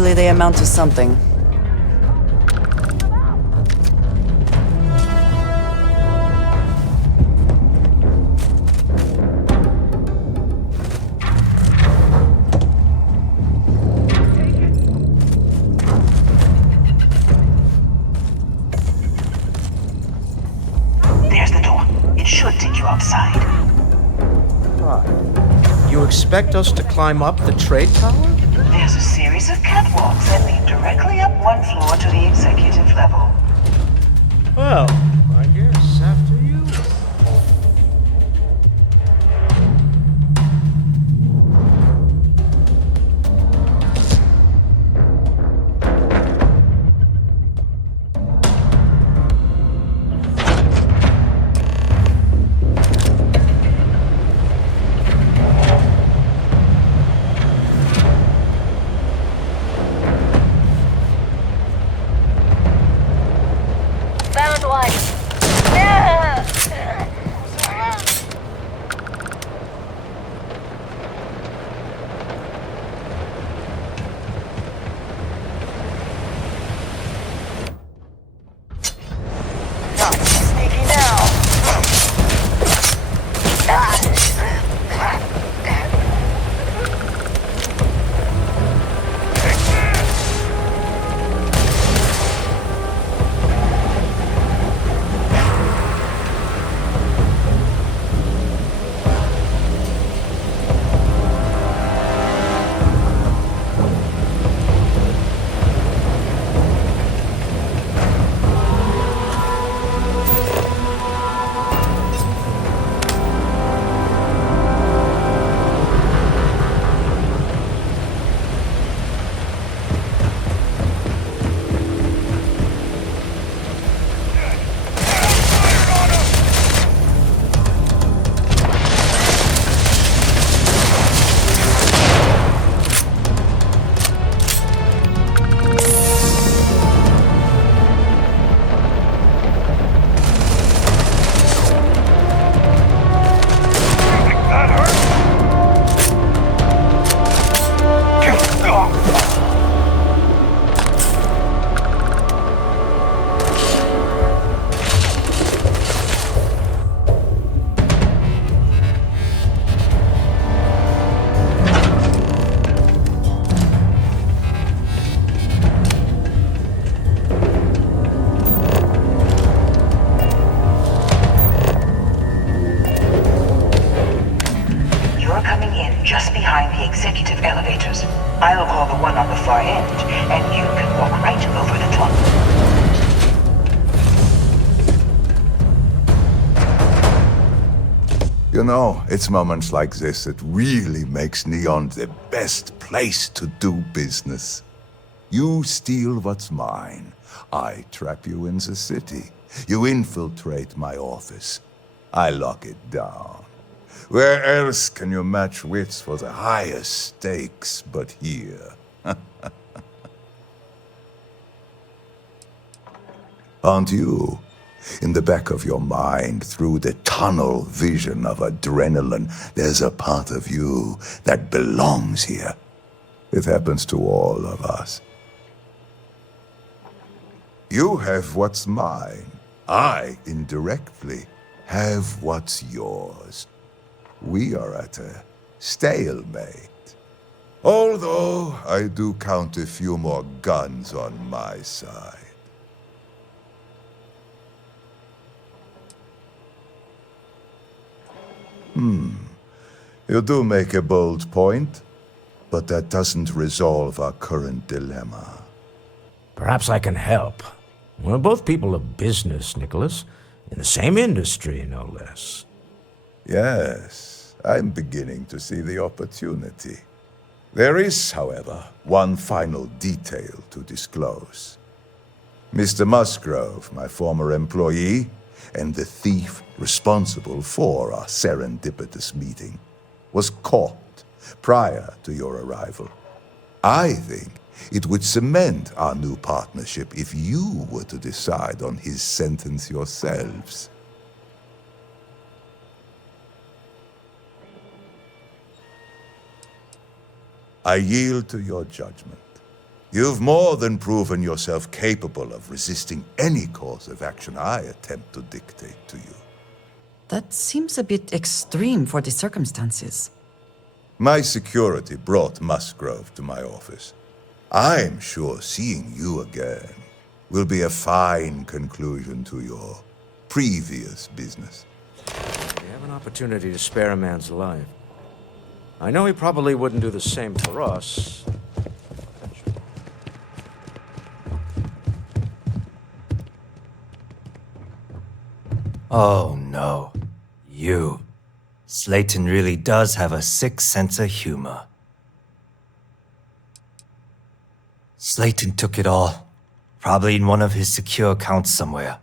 Hopefully they amount to something. There's the door. It should take you outside. You expect us to climb up the trade tower? There's a series of catwalks that lead directly up one floor to the executive level. Well, I guess after you. Found one. Sneaky now. You're coming in just behind the executive elevators. I'll call the one on the far end, and you can walk right over the top. You know, it's moments like this that really makes Neon the best place to do business. You steal what's mine. I trap you in the city. You infiltrate my office. I lock it down. Where else can you match wits for the highest stakes but here? Aren't you? In the back of your mind, through the tunnel vision of adrenaline, there's a part of you that belongs here. It happens to all of us. You have what's mine. I, indirectly, have what's yours. We are at a stalemate. Although I do count a few more guns on my side. You do make a bold point, but that doesn't resolve our current dilemma. Perhaps I can help. We're both people of business, Nicholas. In the same industry, no less. Yes, I'm beginning to see the opportunity. There is, however, one final detail to disclose. Mr. Musgrove, my former employee, and the thief responsible for our serendipitous meeting, was caught prior to your arrival. I think it would cement our new partnership if you were to decide on his sentence yourselves. I yield to your judgment. You've more than proven yourself capable of resisting any course of action I attempt to dictate to you. That seems a bit extreme for the circumstances. My security brought Musgrove to my office. I'm sure seeing you again will be a fine conclusion to your previous business. We have an opportunity to spare a man's life. I know he probably wouldn't do the same for us. Oh no. You. Slayton really does have a sick sense of humor. Slayton took it all. Probably in one of his secure accounts somewhere.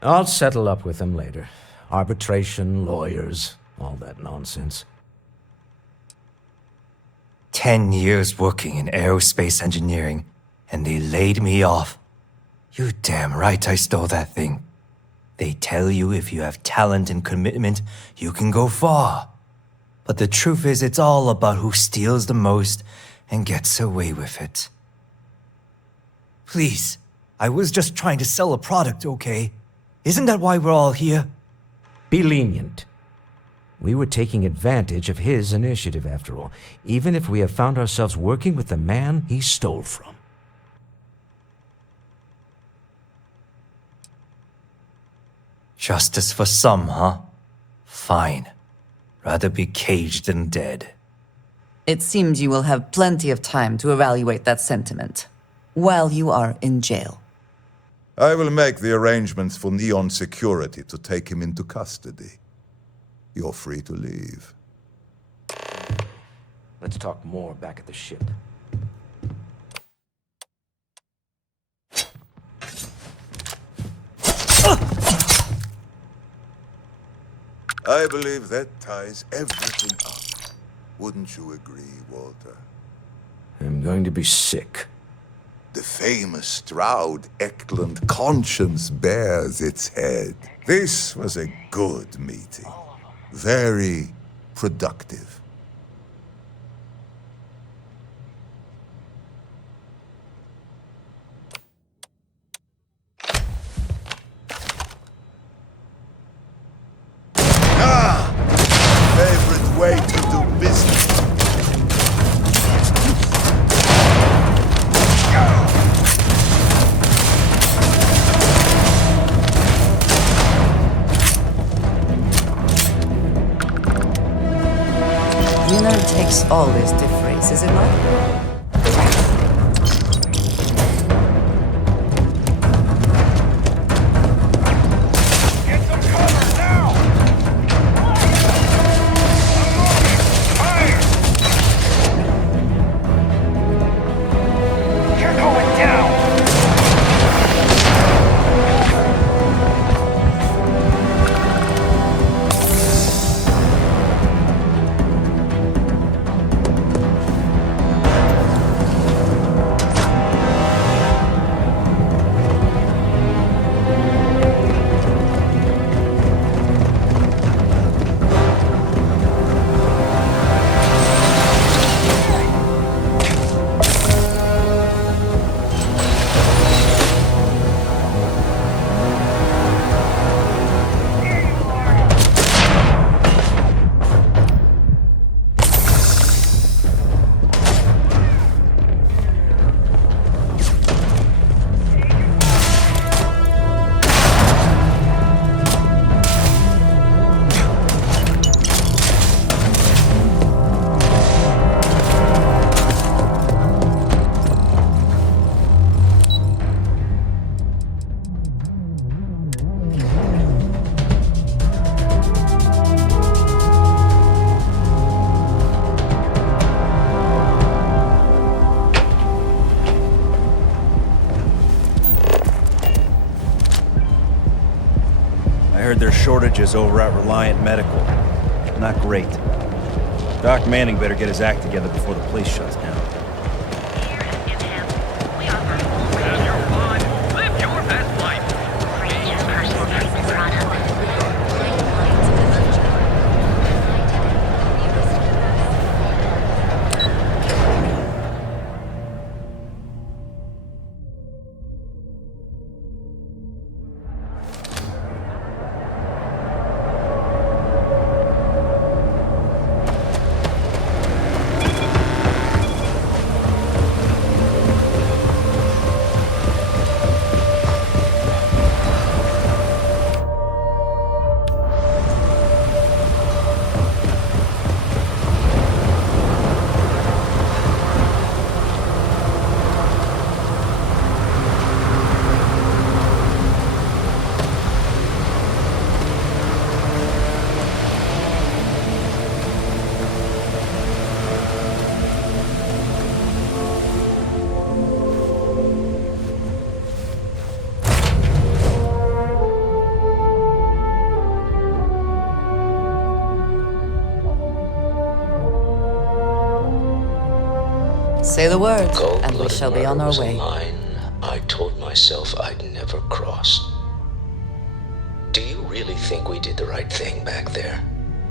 I'll settle up with him later. Arbitration, lawyers, all that nonsense. 10 years working in aerospace engineering, and they laid me off. You damn right I stole that thing. They tell you if you have talent and commitment, you can go far. But the truth is, it's all about who steals the most and gets away with it. Please, I was just trying to sell a product, okay? Isn't that why we're all here? Be lenient. We were taking advantage of his initiative, after all, even if we have found ourselves working with the man he stole from. Justice for some, huh? Fine. Rather be caged than dead. It seems you will have plenty of time to evaluate that sentiment while you are in jail. I will make the arrangements for Neon Security to take him into custody. You're free to leave. Let's talk more back at the ship. I believe that ties everything up. Wouldn't you agree, Walter? I'm going to be sick. The famous Stroud Eklund conscience bears its head. This was a good meeting. Very productive. Favorite way to do business. Winner takes all is the phrase, is it not? Get some cover now! Fire! You're going down! I heard there's shortages over at Reliant Medical. Not great. Doc Manning better get his act together before the place shuts down. Have your fun. Live your best life. Say the word, and we Cold-blooded shall be murder on our was a way. line I told myself I'd never cross. Do you really think we did the right thing back there?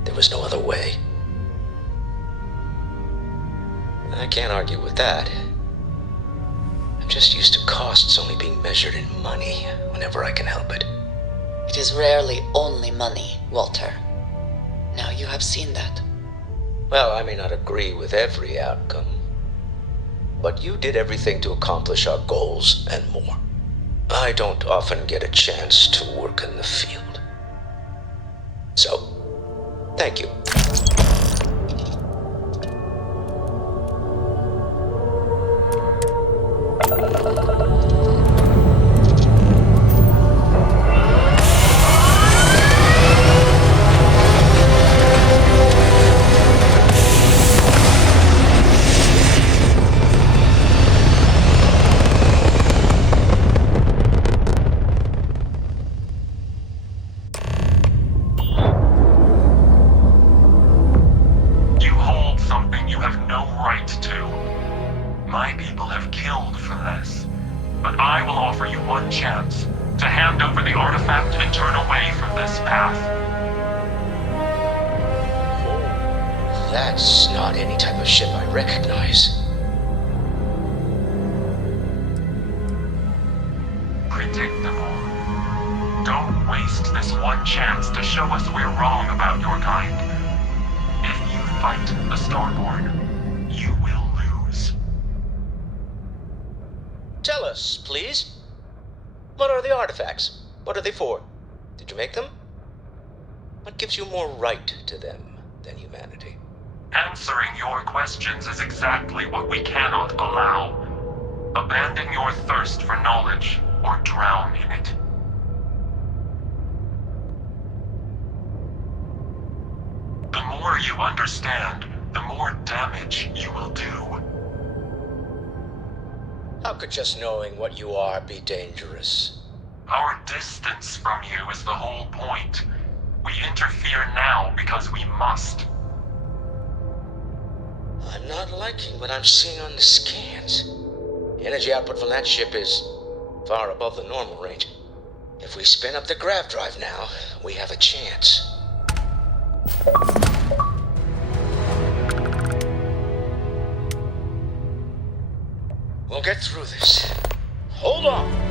There was no other way. I can't argue with that. I'm just used to costs only being measured in money whenever I can help it. It is rarely only money, Walter. Now you have seen that. Well, I may not agree with every outcome, but you did everything to accomplish our goals and more. I don't often get a chance to work in the field. So, thank you. You hold something you have no right to. My people have killed for this. But I will offer you one chance to hand over the artifact and turn away from this path. That's not any type of ship I recognize. Predictable. Don't waste this one chance to show us we're wrong about your kind. If you fight the Starborn, you will lose. Tell us, please. What are the artifacts? What are they for? Did you make them? What gives you more right to them than humanity? Answering your questions is exactly what we cannot allow. Abandon your thirst for knowledge, or drown in it. The more you understand, the more damage you will do. How could just knowing what you are be dangerous? Our distance from you is the whole point. We interfere now because we must. I'm not liking what I'm seeing on the scans. The energy output from that ship is far above the normal range. If we spin up the grav drive now, we have a chance. We'll get through this. Hold on!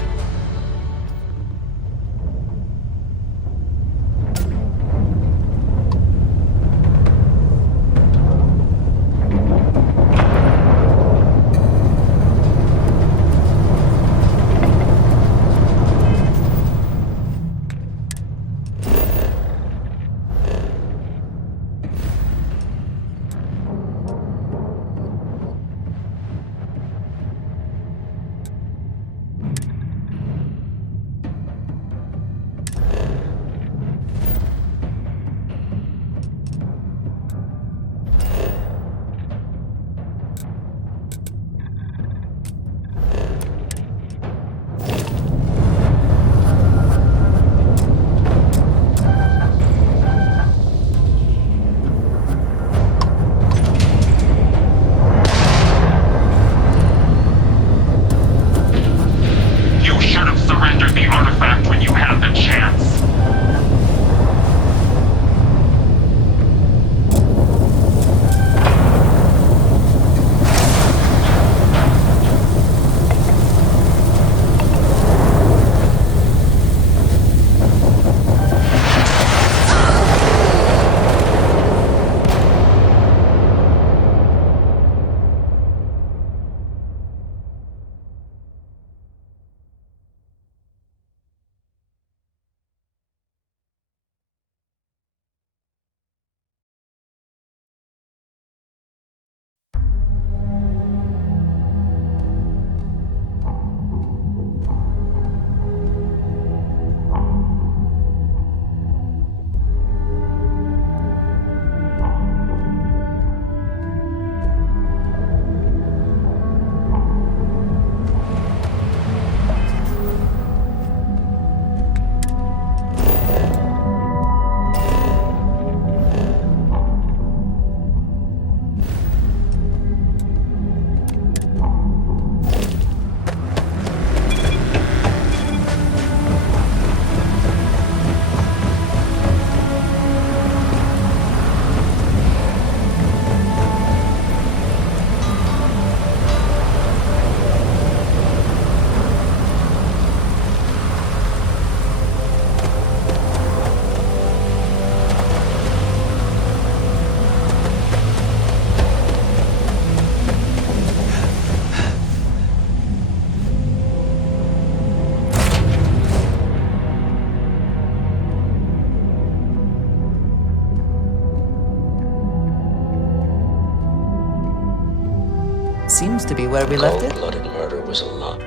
seems to be where we left it. Cold-blooded murder was a lot.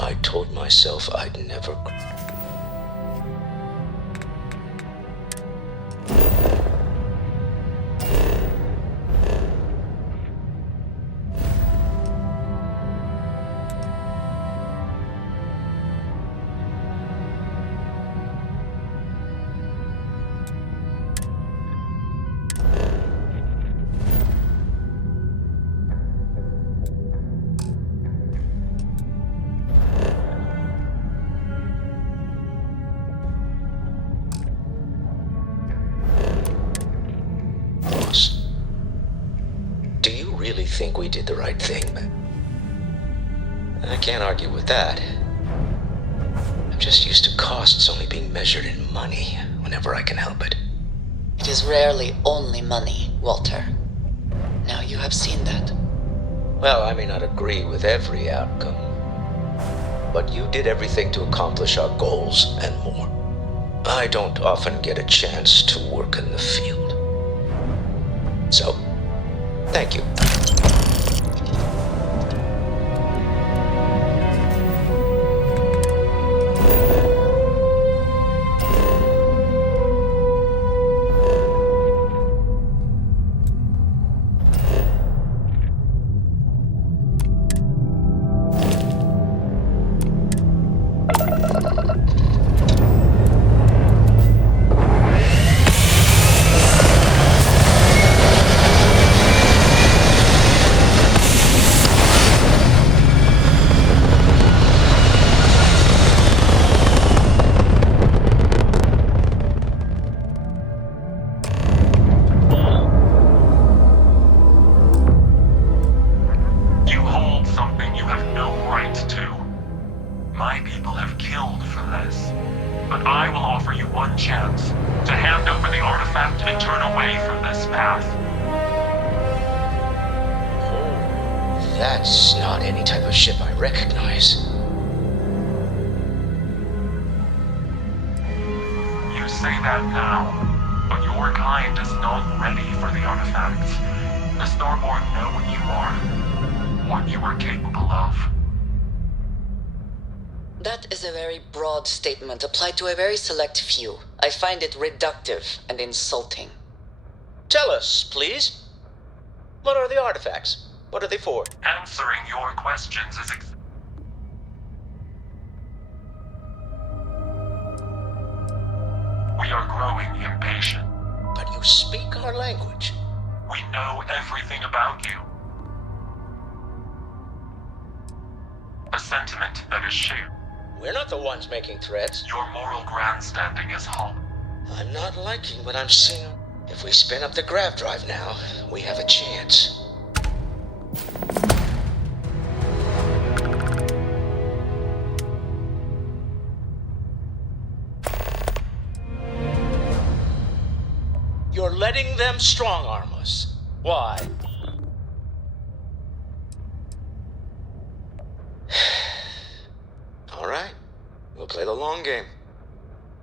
I told myself I'd never... Do you really think we did the right thing, man? I can't argue with that. I'm just used to costs only being measured in money whenever I can help it. It is rarely only money, Walter. Now you have seen that. Well, I may not agree with every outcome, but you did everything to accomplish our goals and more. I don't often get a chance to work in the field. So, thank you. My people have killed for this. But I will offer you one chance to hand over the artifact and turn away from this path. Oh, that's not any type of ship I recognize. You say that now, but your kind is not ready for the artifacts. The Starborn know what you are, what you are capable of. That is a very broad statement applied to a very select few. I find it reductive and insulting. Tell us, please. What are the artifacts? What are they for? Answering your questions is We are growing impatient. But you speak our language. We know everything about you. A sentiment that is shared. We're not the ones making threats. Your moral grandstanding is hollow. I'm not liking what I'm seeing. If we spin up the grav drive now, we have a chance. You're letting them strong-arm us. Why? All right. We'll play the long game.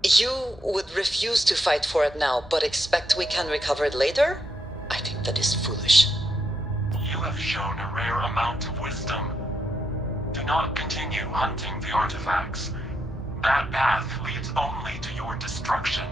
You would refuse to fight for it now, but expect we can recover it later? I think that is foolish. You have shown a rare amount of wisdom. Do not continue hunting the artifacts. That path leads only to your destruction.